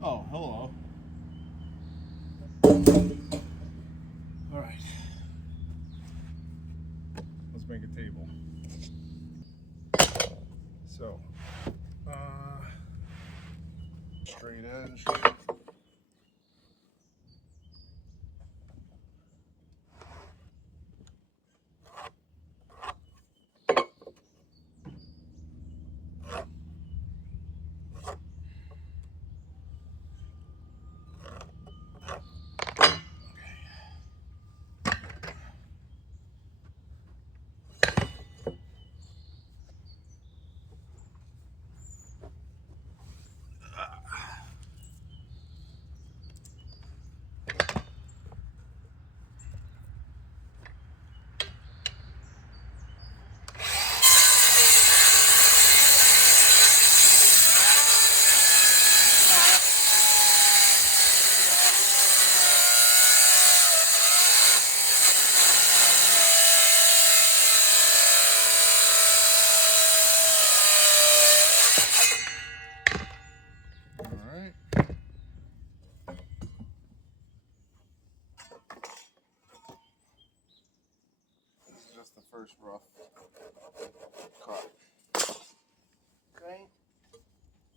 Oh, hello. All right. Let's make a table. So, uh, straight edge. All right. This is just the first rough cut. Okay.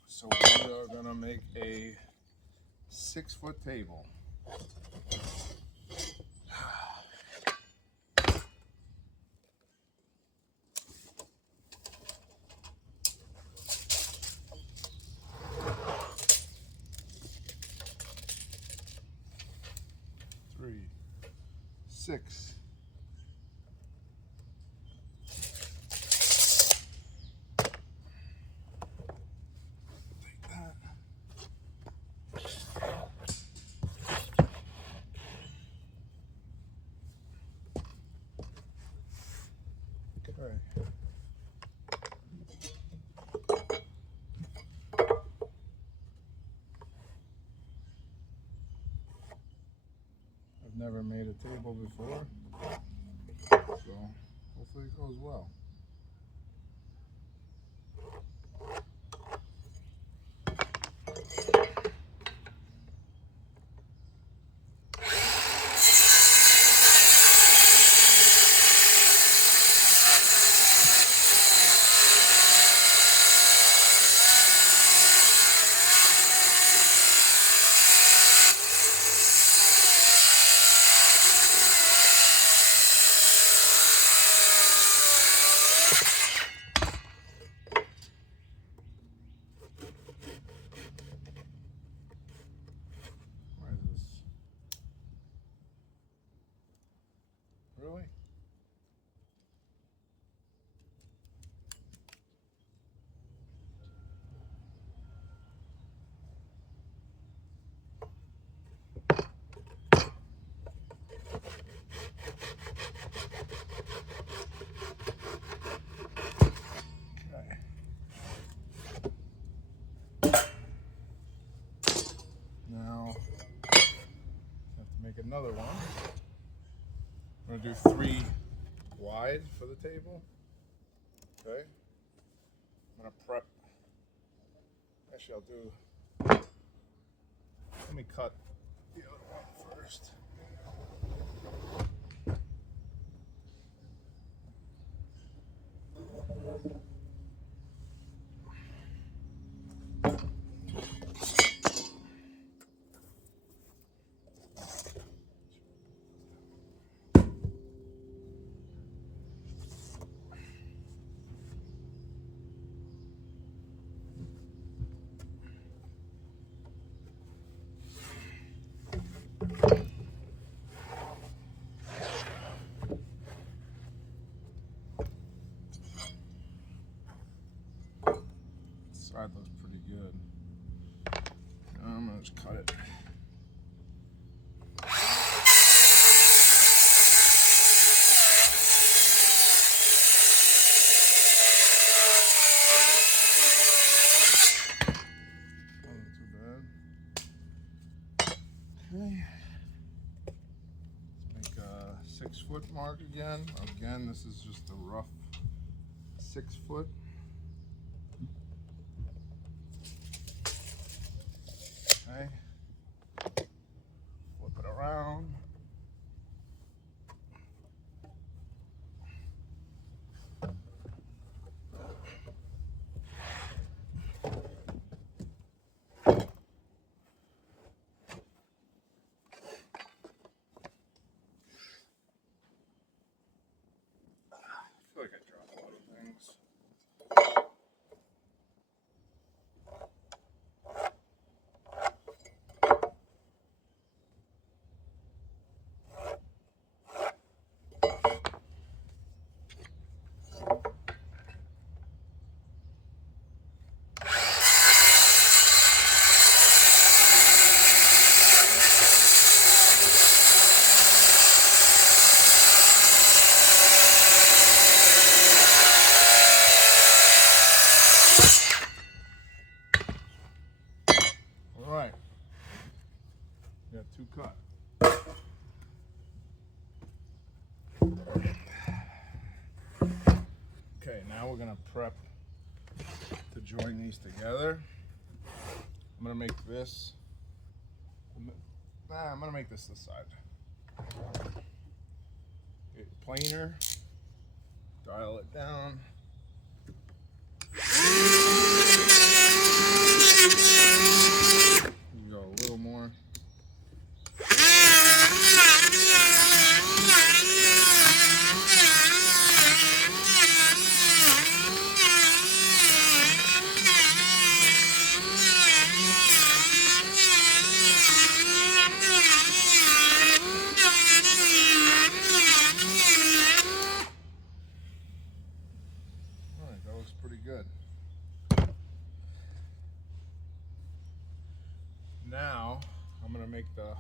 So we are gonna make a 6-foot table. Three, 6. Take that. Okay. I've never made a table before, so hopefully it goes well. Where is this? Really? Okay. Now, I have to make another one. I'm gonna do 3 wide for the table. Okay. I'm gonna prep. Actually, I'll do. Let me cut the other one first. This side looks pretty good. I'm gonna just cut it. Wasn't too bad. Okay. Let's make a 6-foot mark again. Again, this is just a rough 6 foot. Okay. to cut. Okay, now we're gonna prep to join these together. I'm gonna make this. I'm gonna make this side. Get planer. Dial it down. You go a little more. Alright, that looks pretty good. Now I'm gonna make the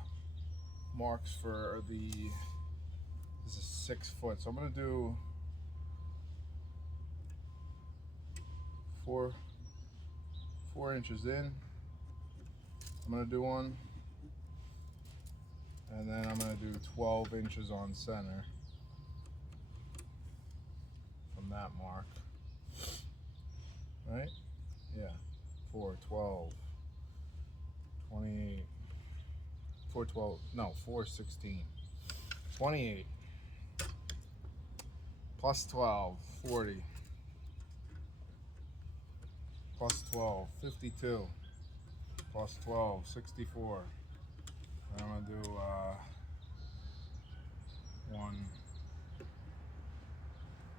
marks for this is 6 foot, so I'm gonna do 4 inches in. I'm gonna do one, and then I'm gonna do 12 inches on center from that mark. Right? Yeah. 4, 12, 28, 4, 12, no, 4, 16, 28, plus 12, 40, plus 12, 52, plus 12, 64. And I'm gonna do one.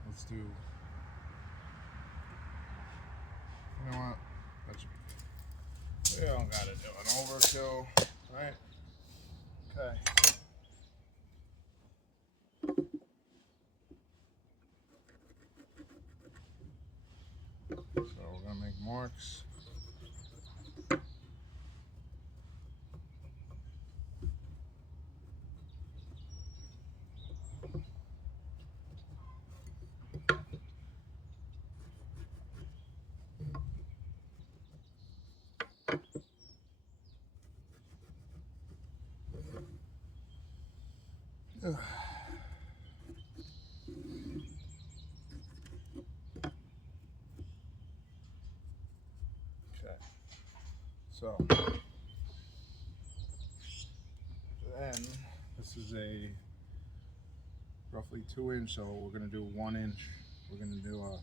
Let's do. You know what? That's. We don't gotta do an overkill, right? Okay. So we're gonna make marks. Ugh. Okay. So then this is a roughly 2 inch, so we're gonna do 1 inch. We're gonna do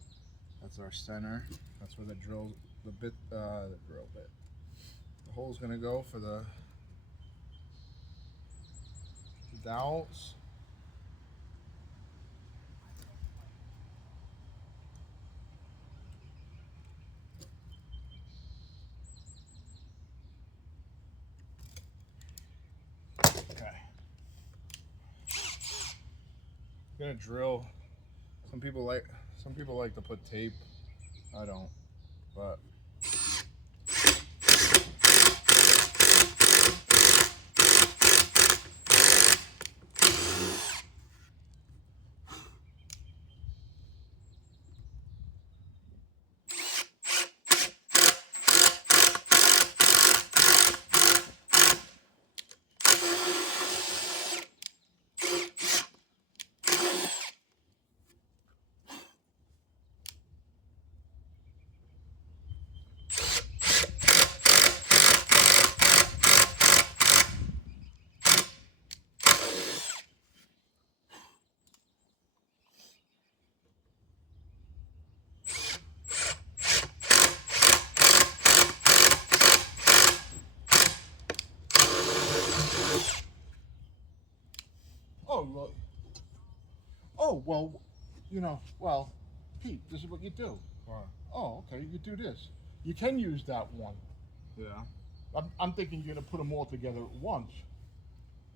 that's our center. That's where the drill, the hole's gonna go for the dowels. Okay. I'm gonna drill. Some people like to put tape. I don't, but well, you know, well, Pete, this is what you do. what? Oh, okay, you do this. You can use that one. Yeah. I'm thinking you're gonna put them all together at once.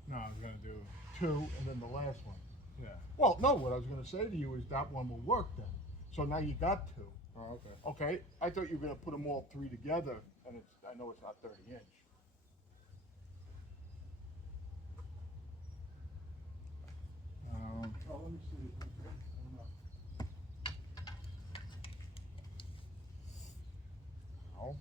No, I was gonna do. 2, and then the last one. Yeah. Well, no, what I was gonna say to you is that one will work then. So now you got 2. Oh, okay. Okay, I thought you were gonna put them all 3 together, and I know it's not 30 inch. Oh, let me see. I don't know. Oh.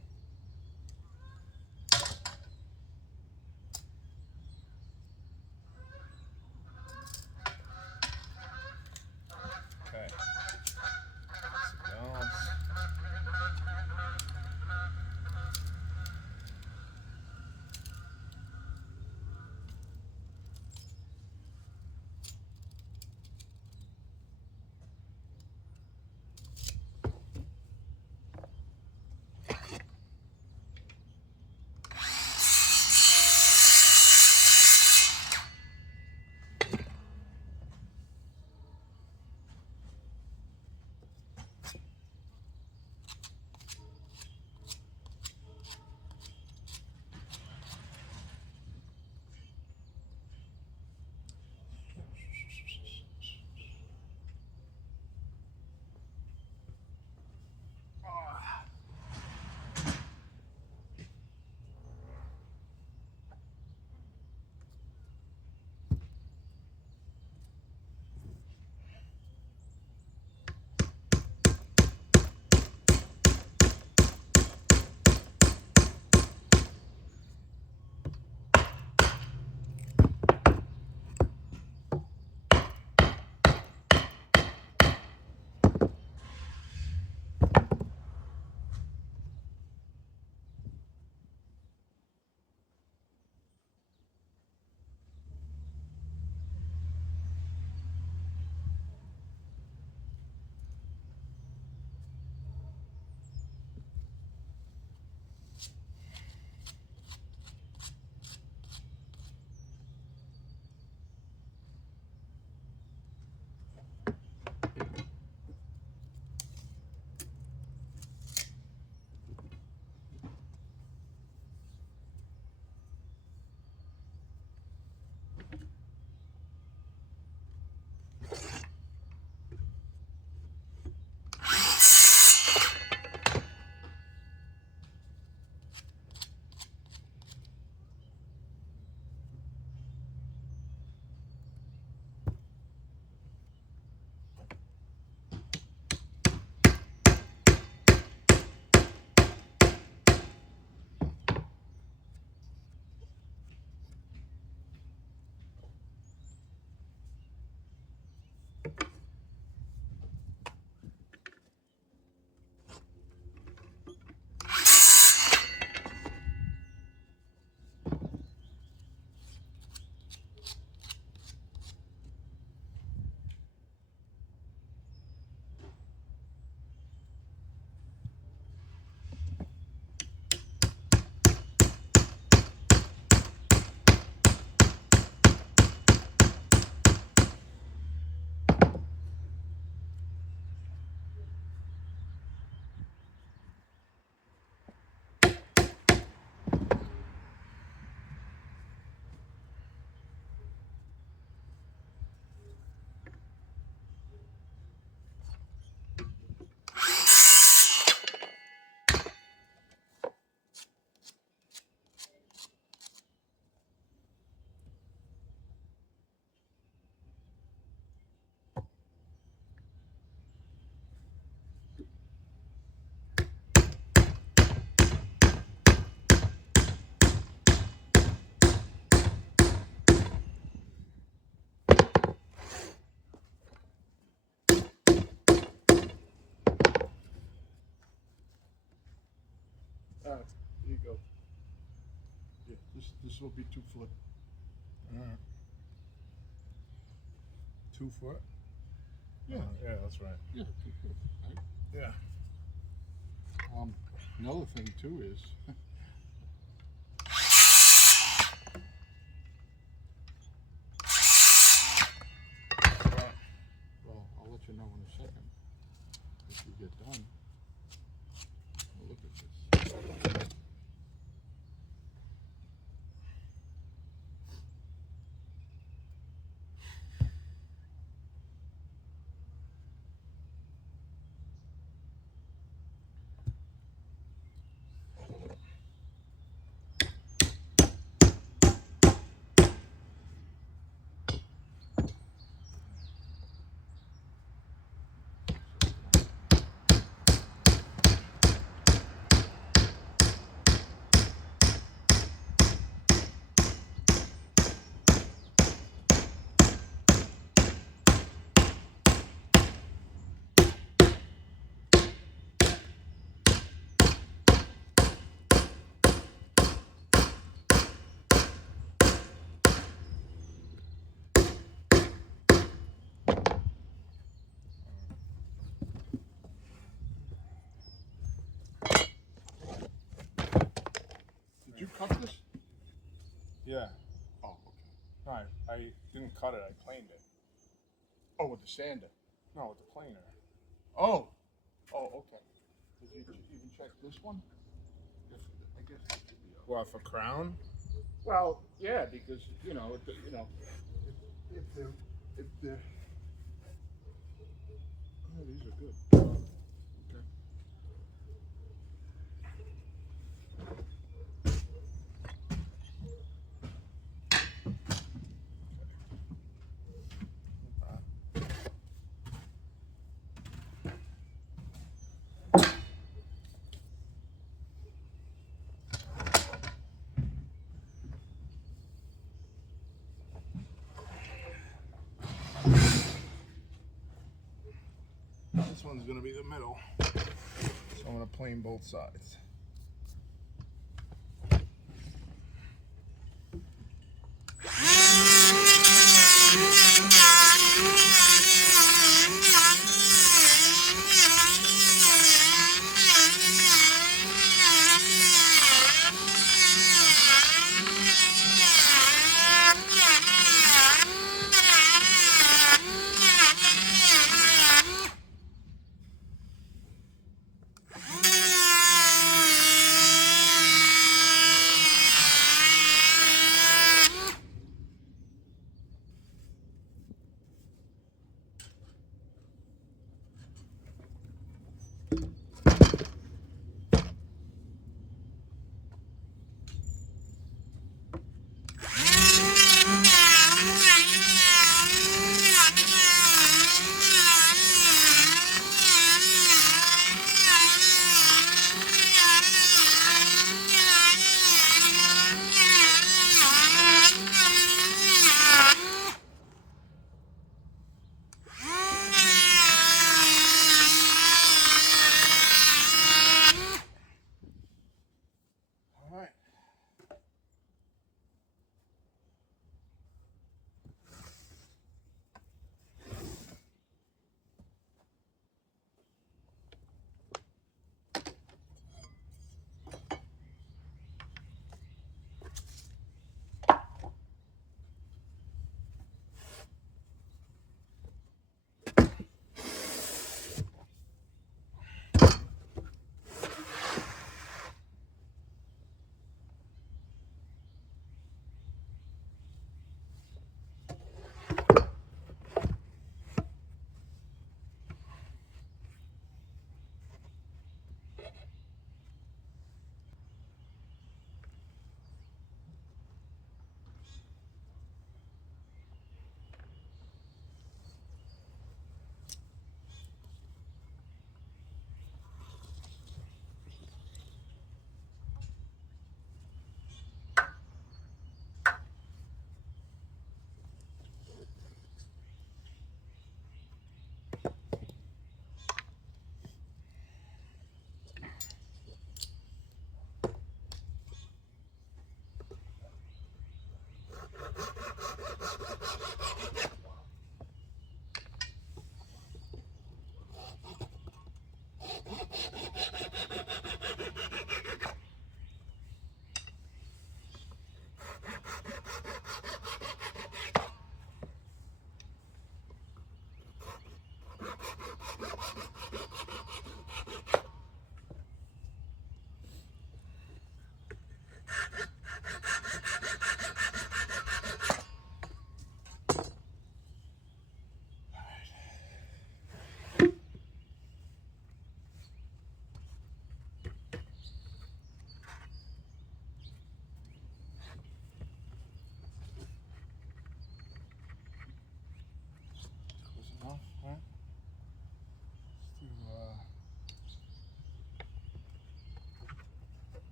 This will be 2 foot. Alright. 2 foot? Yeah, Yeah, that's right. yeah, 2 foot. Right? Yeah. Another thing too is, well, I'll let you know in a second if you get done. We'll look at this. Did you cut this? Yeah. Oh, okay. No, I didn't cut it, I planed it. Oh, with the sander. No, with the planer. Oh, okay. Did you even check this one? I guess it should be. What, for crown? Well, yeah, because if the oh, these are good. Okay. This one's gonna be the middle. So I'm gonna plane both sides.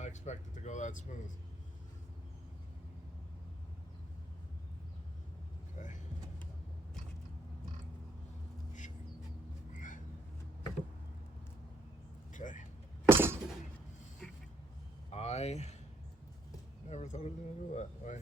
not expect it to go that smooth. Okay. Okay. I never thought it was going to go that way.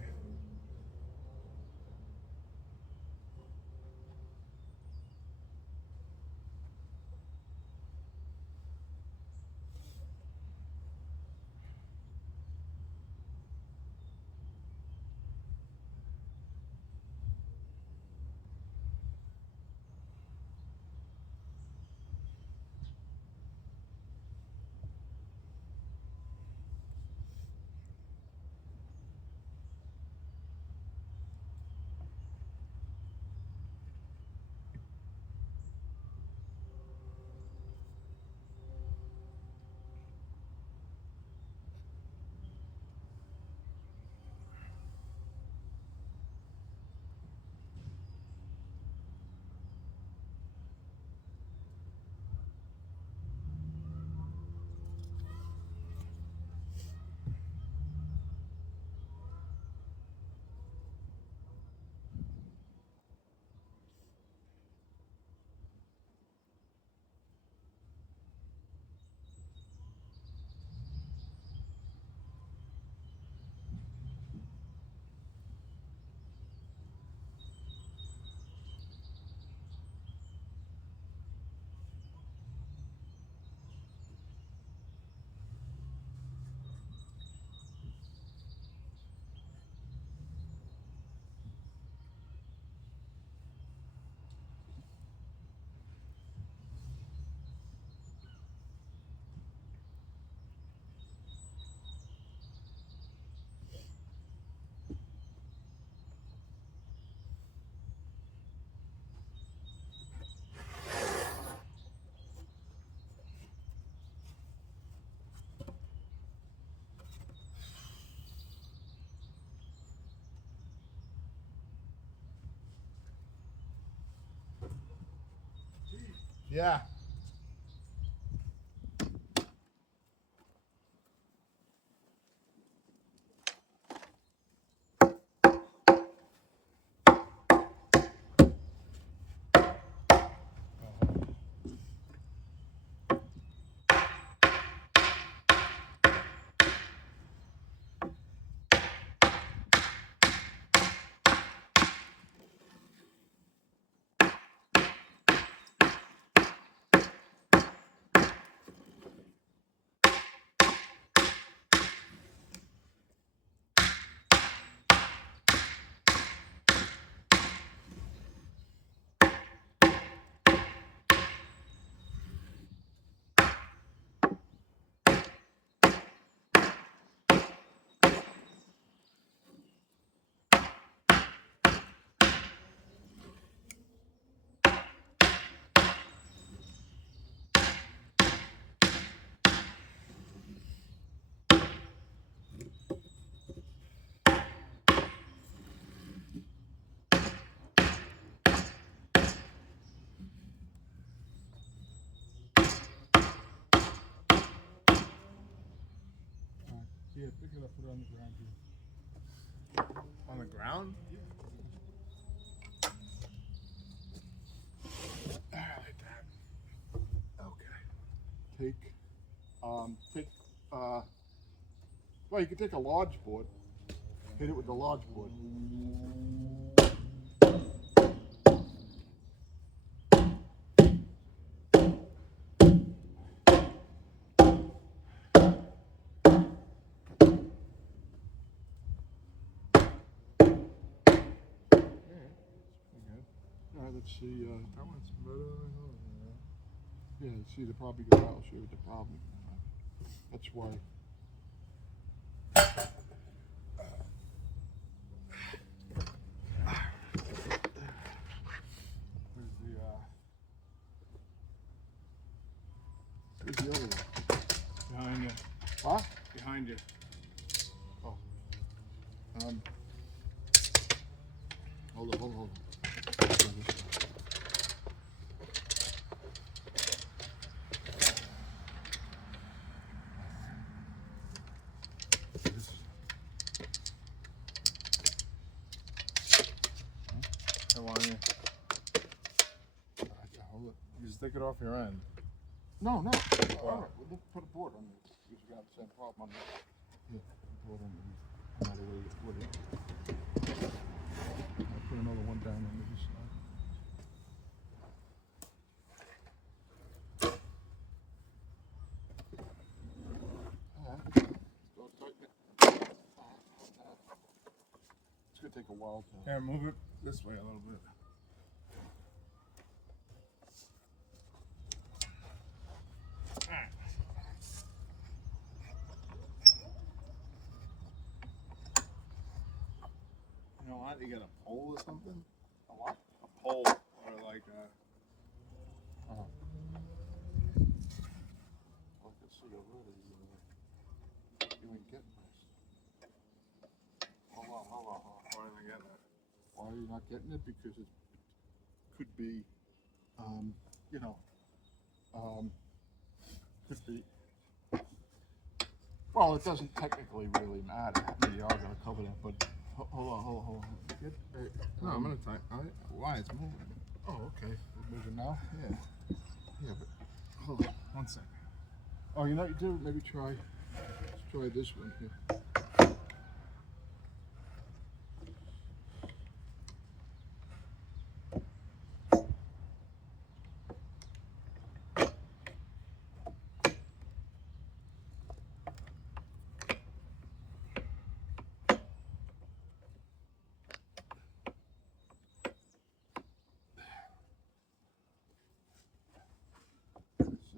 Yeah. Yeah, pick it up, put it on the ground here. On the ground? Like that. Okay. Well, you can take a large board, hit it with the large board. All right, let's see. That one's better than the other. Yeah, see, the probably go out. See what the problem. That's why. Where's the other one? Behind you. Huh? Behind you. Oh. Hold on. Come on here. Hold it. You stick it off your end. No. All Wow. right, we'll look, put a board on this. Because we got the same problem on this. Yeah, put a board on this. Another way to put it. I'll put another one down on this side. Don't tighten it. It's gonna take a while to. Here, move it this way a little bit. Alright. You know what? You got a pole or something? A what? A pole or like a. Oh. I can see already. You ain't getting this. Hold on. Why didn't I get that? Why are you not getting it? Because it could be, you know, could be. Well, it doesn't technically really matter. I mean, you are going to cover that, but hold on. Get, No, I'm gonna type. Why? It's moving. Oh, okay. It's moving now? Yeah. Yeah, but hold on. 1 second. Oh, you know what you do? Maybe try this one here.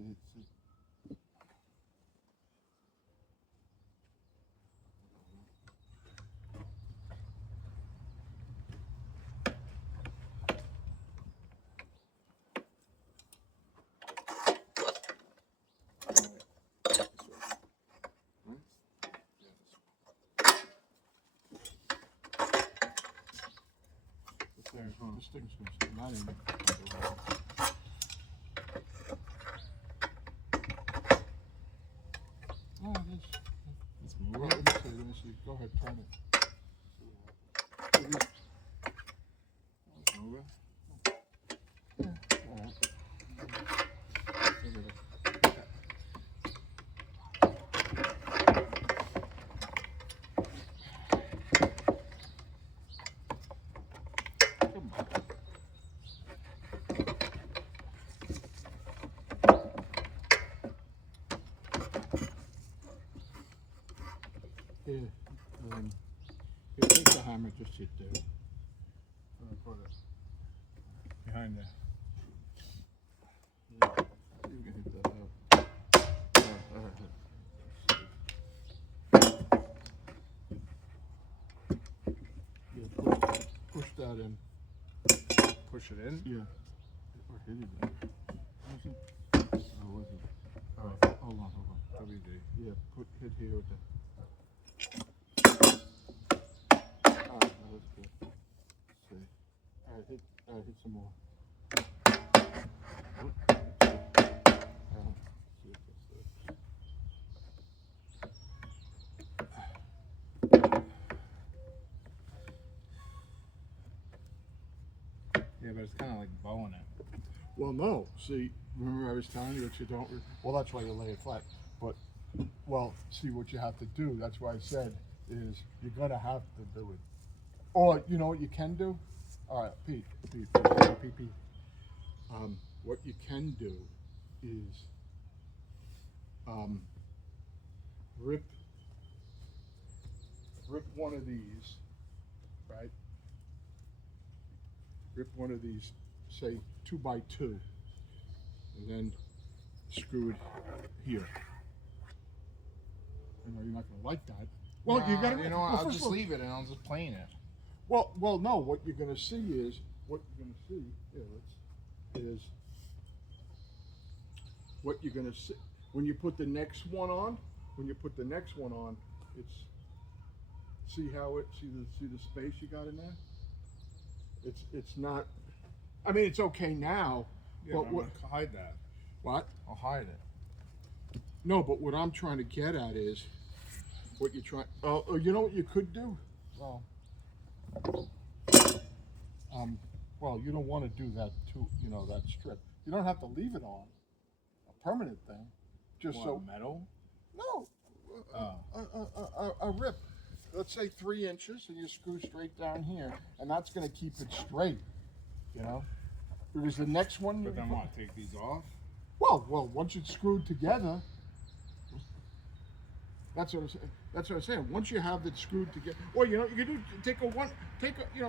See. This thing's gonna stay. Not even. Oh, it is. It's Well, moving. let me see. Go ahead, turn it. It's moving. All right. Look at it. Come on. Here, take the hammer, just hit there. I'm gonna put it behind there. Yeah, you can hit that out. Yeah, push that in. Push it in. Yeah. Or hit it in. Was it? Oh, was it? Oh, Hold on. WD. Yeah, hit here with that. Alright, now that's good. See. Alright, hit some more. Oop. See if that's Yeah, but it's kind of like bowing it. Well, no. See, remember I was telling you that you don't. Well, that's why you lay it flat. But, well, see what you have to do. That's why I said is you're gonna have to do it. Or you know what you can do? All right, Pete. What you can do is rip one of these, right? Rip one of these, say 2 by 2, and then screw it here. I know you're not gonna like that. Well, you gotta. You know what? well, I'll first just of all- leave it and I'll just plane it. Well, no. What you're gonna see is what you're gonna see. Is what you're gonna see when you put the next one on. When you put the next one on, it's see the space you got in there. It's not. I mean, it's okay now. Yeah, but but I'm what? gonna hide that. What? I'll hide it. No, but what I'm trying to get at is what you're trying. Oh, you know what you could do? Well, Well, you don't want to do that too, you know, that strip. You don't have to leave it on, a permanent thing, just What, so. metal? No, a rip. Let's say 3 inches, and you screw straight down here, and that's going to keep it straight, you know? Because the next one. But then what, take these off? Well, once it's screwed together, that's what I'm saying. That's what I'm saying. Once you have it screwed together, or you know, you can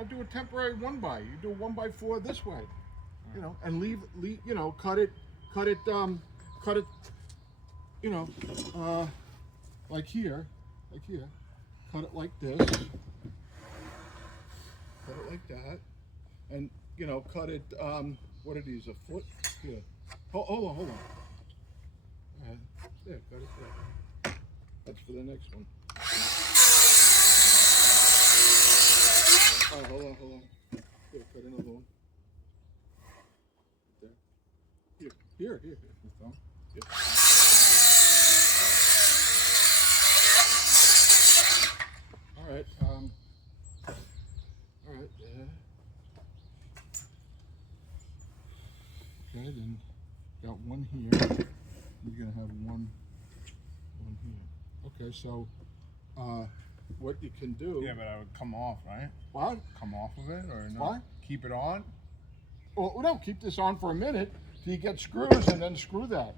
do a temporary 1x. You do a 1x4 this way, you know, and leave, you know, cut it, you know, like here, cut it like this, cut it like that, and you know, cut it. What are these? A foot? Here. Hold on. There, cut it there. That's for the next one. Oh, hold on. Here, cut another one. There. Here. This one? Here. All right. All right. Okay, then got one here. You're gonna have one here. Okay, so what you can do? Yeah, but I would come off, right? What? Come off of it or no? What? Keep it on? Well, no. Keep this on for a minute till you get screws, and then screw that.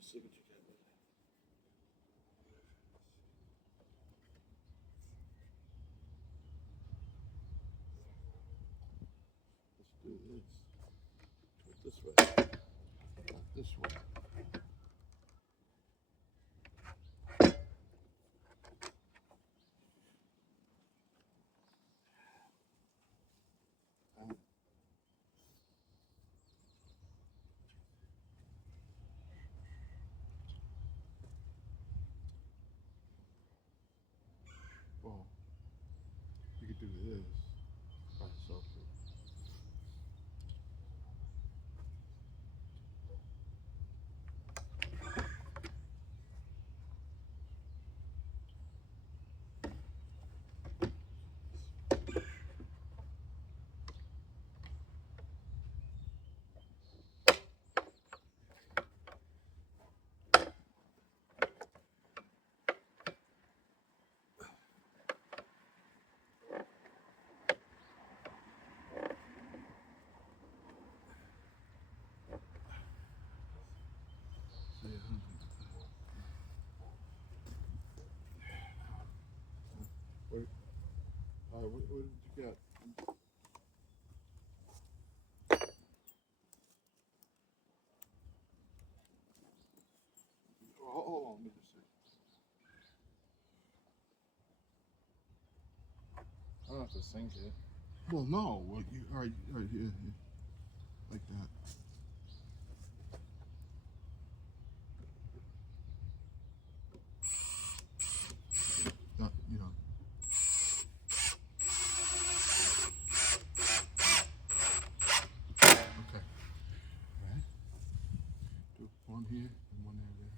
See what you get with it. Let's do this. Do it this way. Not this way. Well, you could do this by itself. What did you get? Hold on, let me just see. I don't have to sink it. Well, no. Well, all right, yeah, like that. Not, you know. Okay. All right. Do one here and one there.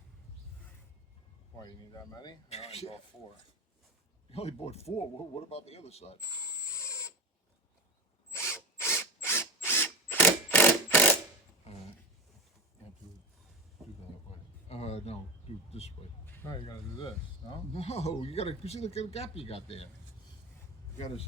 Why, you need that many? I only bought 4. You only bought 4. What about the other side? Do that way. No, do it this way. No, you gotta do this, no? No, you gotta. You see the gap you got there. You gotta.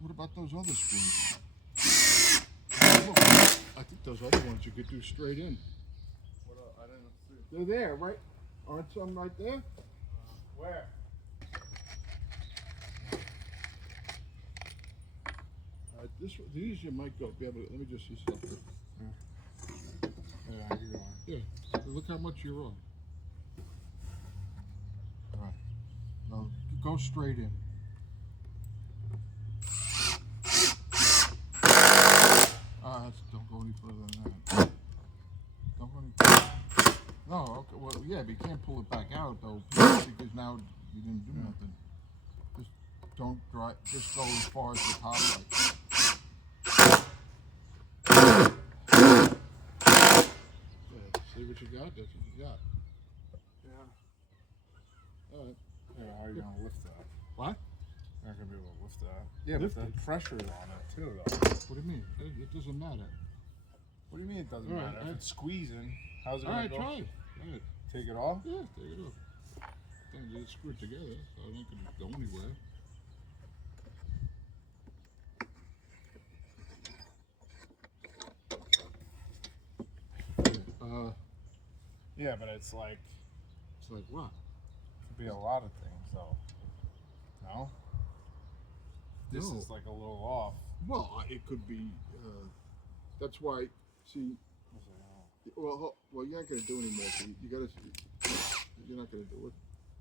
What about those other screws? Look, I think those other ones you could do straight in. What else? I didn't see. They're there, right? Aren't some right there? Where? These you might go. Be able to, let me just see something. Yeah, you're going. Yeah. Look how much you're on. All right. Now go straight in. Don't go any further than that. Don't go any further. No, okay, well, yeah, but you can't pull it back out, though, because now You didn't do nothing. Just don't drive. Just go as far as the top light. Yeah, see what you got. That's what you got. Yeah. All right. Yeah, how are you gonna lift that? What? You're not gonna be able to lift that. Yeah, Lift but it? the pressure on it too, though. What do you mean? It doesn't matter. What do you mean it doesn't All right, matter? If it's squeezing, how's it All gonna right, go? try it. Try it. Take it off? Yeah, take it off. Then just screw it together, so it ain't gonna go anywhere. Yeah, but it's like It's like what? could be a lot of things, though. No. This No. is like a little off. Well, it could be. That's why. See, well, you're not gonna do any more. So you gotta. You're not gonna do it.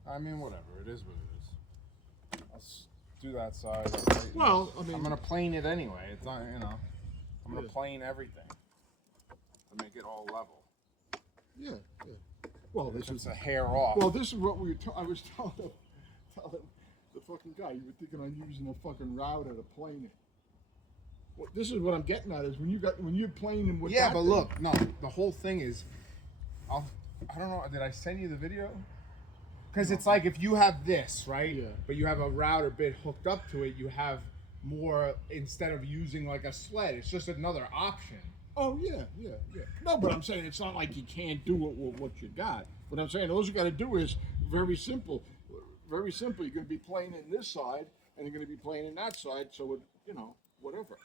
I mean, whatever. It is what it is. Let's do that side. I'll tighten Well, it. I mean- I'm gonna plane it anyway. It's not, you know. I'm gonna Yeah. plane everything to make it all level. Yeah, yeah. Well, If this it's is. a hair off. Well, this is what we were. I was telling the fucking guy. You were thinking on using a fucking router to plane it. Well, this is what I'm getting at is when you're planing with yeah, that but thing- look, no. The whole thing is, I don't know. Did I send you the video? Because it's like if you have this, right? Yeah. But you have a router bit hooked up to it, you have more instead of using like a sled. It's just another option. Oh yeah. No, but I'm saying it's not like you can't do it with what you got. What I'm saying, all you got to do is very simple. Very simple. You're going to be playing in this side, and you're going to be playing in that side. So it, whatever.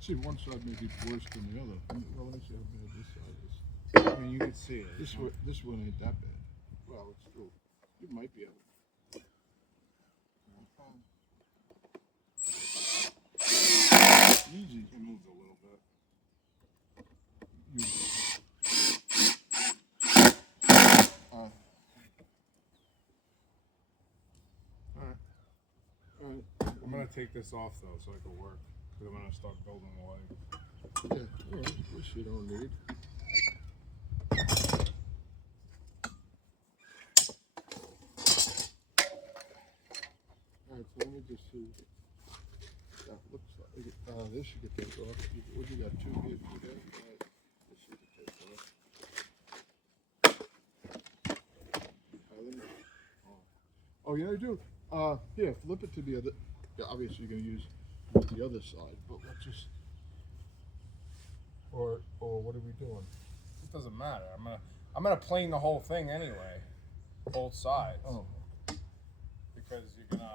See, one side may be worse than the other. Well, let me see how bad this side is. I mean, you can see it. This one ain't that bad. Well, it's still. You might be able. Easy. It moved a little bit. All right. I'm gonna take this off though, so I can work. Because I'm gonna start building the leg. Yeah. All right. This you don't need. All right. So let me just see. That looks like this you could take off. What you got? Two here. Two there. All right. This you could take off. Oh, you know you do. Here, flip it to the other. Yeah, obviously you're gonna use the other side, but let's just. Or what are we doing? It doesn't matter. I'm gonna plane the whole thing anyway, both sides. Oh, Because you're gonna.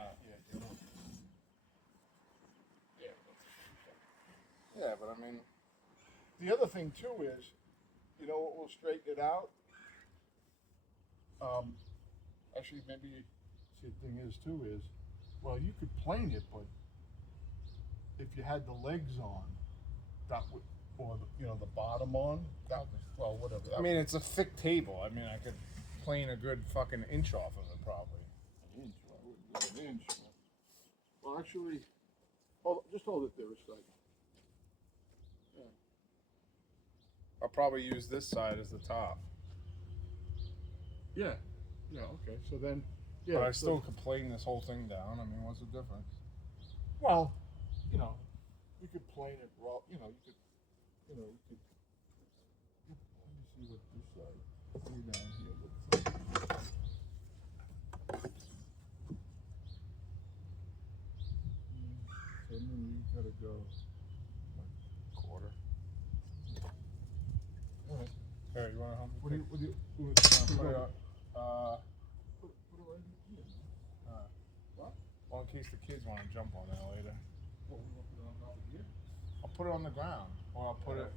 Yeah, but I mean, the other thing too is, you know what will straighten it out? Actually, maybe see the thing is too is, well, you could plane it, but if you had the legs on, that would, or the bottom on, that was well, whatever. I mean, it's a thick table. I mean, I could plane a good fucking inch off of it probably. An inch, right? An inch. Well, actually, just hold it there a second. I'll probably use this side as the top. Yeah. Yeah. Okay. So then, yeah. But I so- still could plane this whole thing down. I mean, what's the difference? Well, you could plane it raw. You could. Let me see what this side. See down here looks like. So then you gotta go. Quarter. All right. Here, you want to help me? What do you? Put it on. Put it right here. What? Well, in case the kids want to jump on that later. What, we want to put it on top of here? I'll put it on the ground, or I'll put it.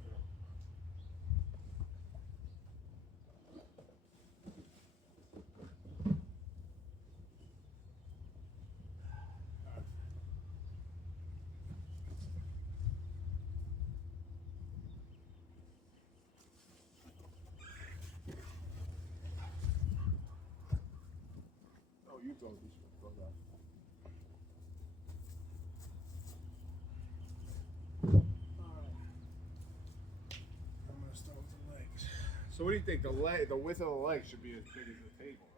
Oh, you go this way. I'm gonna start with the legs. So what do you think? The width of the legs should be as big as the table.